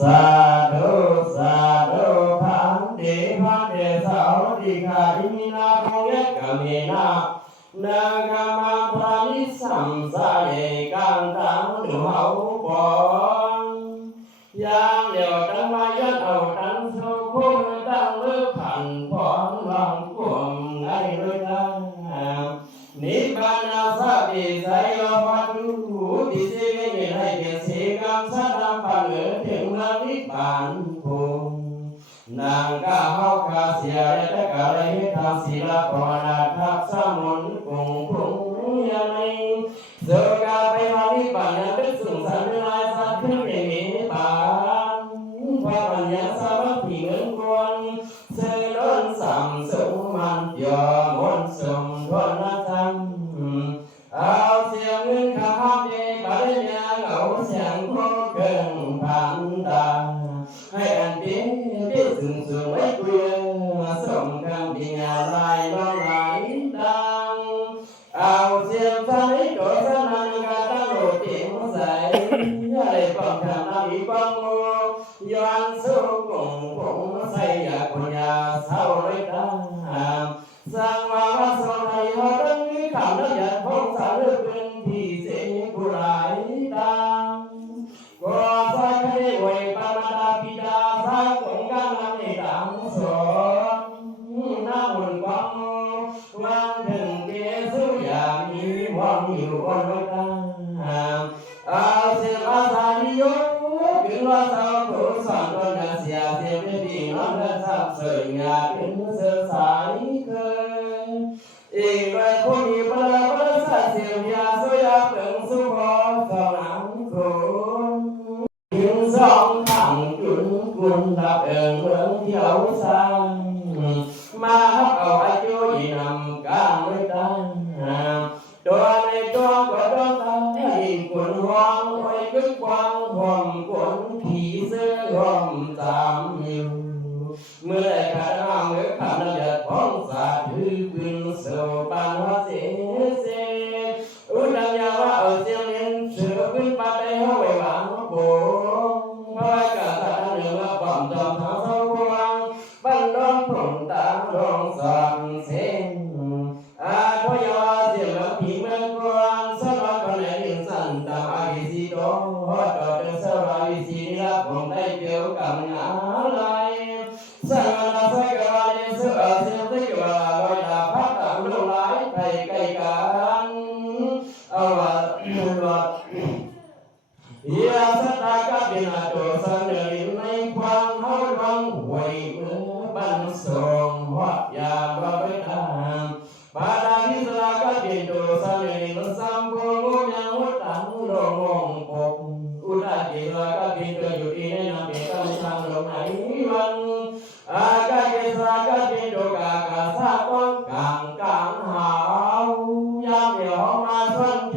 สาธุสาธุพันติพันเตสาวติกาอิมินาภูเยกเมนะนากามาพรานิสัมสาเยกันตังดุเฮาปองยังเดียวตั้งมายันเอาตั้งสุขุนตั้งเลือขันพรหลังกวมไงเลยนะนิพพานาสัพพิสัยวัตถุติเสกเยให้เกศกรรมสัตตปังเอ๋ถึงละนิพพานภูนางกาเฮากาเสียเรตกะไรทางศีลภาวนาทับสมุนกุงพุงยานิโสกาไปมานิพพานเป็นสุขสันติลายสัตว์ขึ้นในนิพพานพระปัญญาสามัคคีเงินกวนเสด็จสัมสุมันยอมนสมทวนนัจังเอาเสียงเงินข้าพเจ้าได้ยังเอาเสียงโคเกินพันตาให้อันดีที่สูงสูงไว้เกลือสมคำที่งานลายน้องไหลดังเอาเสียงฟังให้โจทย์สนันกาตั้งโลดเตียงใสอย่าได้ฟังคำน้ำอีฟังโมย้อนสู้กงผงใส่ยาคนยาเศร้าเลยดังสร้างมาว่าสอนให้เขาตั้งนี้คำนั้นอย่าพงสารเป็นที่เสียงผู้ร้ายดังก็ใส่ให้ไว้ปามาดาปิดาสร้างกงการนำในดังสอนน้ำมันกวางวันถึงเกสุยามีวังอยู่บนไว้ดังอาเสียอาสานิยมเป็นว่าสาวผู้สอนตนเสียเสียไม่ดีน้องเดินสับเสยงาเป็นเสือสายเคยอีกด้วยผู้มีพลังพลังสัตย์เสียยาสวยเปิงสุขสองหลังคุณยิงสองขังจุนกุนดับเอิงเมืองเที่ยวสังมาเอาอายุยินำการไม่ตั้งตัวในตัวก็ต้องทำให้กุนวางไว้กึกวางห่มกุนผีเสื้อห่มตามอยู่เมื่อได้ขาดน้ำเมื่อขาดน้ำหยดพ้องสาถือปืนโซปานว่าเสียเสียอุดังยาว่าเอาเสียงเลี้ยงเสือขึ้นปาได้ห้าไว้วางโบเพราะกาตาเนื้อปอมจอมทางเศร้าควงบันดอนผลตาลงสอนเส้นทอยาเสียงแล้วผีเมืองกวนสลายคนไหนเรื่องสั้นตามอาวิสีโตฮอดดอกเดือนสลายวิสีนี่ละผมได้เกี่ยวกับงานไรสังฆนาสักการะเนสุอาเสียงที่ว่าลอยดาพัดตามลงไหลไปไกลกันเอาว่ายาสตากะบินาโตสันเดินในความเฮาวังหวยมือบันส่งฮอดยาบ่ไปตามปาดานิสลากะบินโตสันเดินสัมโพงยังวัดตังโลงงปกอุดาจิลากะบินโตอยู่ที่ในน้ำเป็นกำทางลงไหนวันอากาเกสากะบินโตกากาสะก้องกางหาวยามเดียวมาสนแจ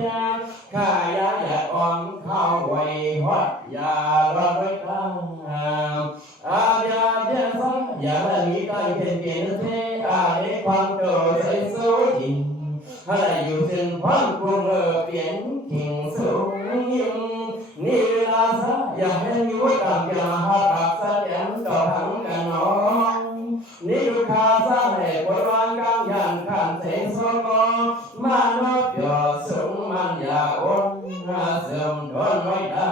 ข้ายาอยากอ่อนเข้าไว้ฮอดยาลอยไว้กลางอาญาเพียงสังอย่าละมีได้เป็นเกณฑ์เทอาเล็กความโตใส่สู้จริงให้อยู่ถึงพันกุมเปลี่ยนทิ้งสูงยิ่งนี่เวลาซะอย่าให้มีวัดตามยาหาปากสะแดงต่อทั้งกันน้องนี่ดูข่าวซะให้ปวดร้อนกางยันขันเสงสมองมานอบยอสูงมันอย่าอ่อนเสื่อมทนไว้ได้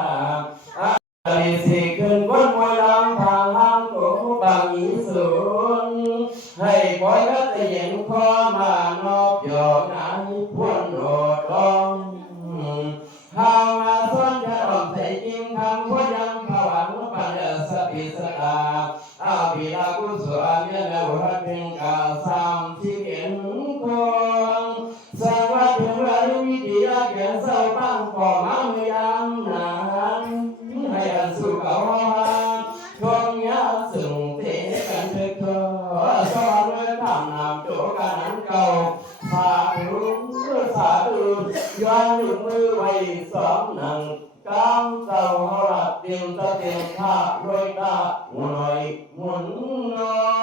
อาสิขึ้นก้นมวยลำทางห้างโกบางอีสูนให้คอยกัดเย็นคอมานอบยอไหนพ้นโอดลองหามาซ้อนจะออกใส่จริงคำพูดยังขวัญปัญญาสปิสตาอาบิลากุศลเมียนวัดเป็นกาสามที่เห็นคนสังวัดถึงวันวิทยาเกี่ยนเศร้าบ้างก่อมาเมื่อยามนานให้อันสุขเอาทงยาสึงเตะกันเถิดเธอสอนเลยทำนำโจกันนั้นเก่าสาธุสาธุย้อนหยุดมือไว้สองหนังกางเจ้าหลับเตรียมตะเตรียมท่ารวยตาหน่อยหมุนนอน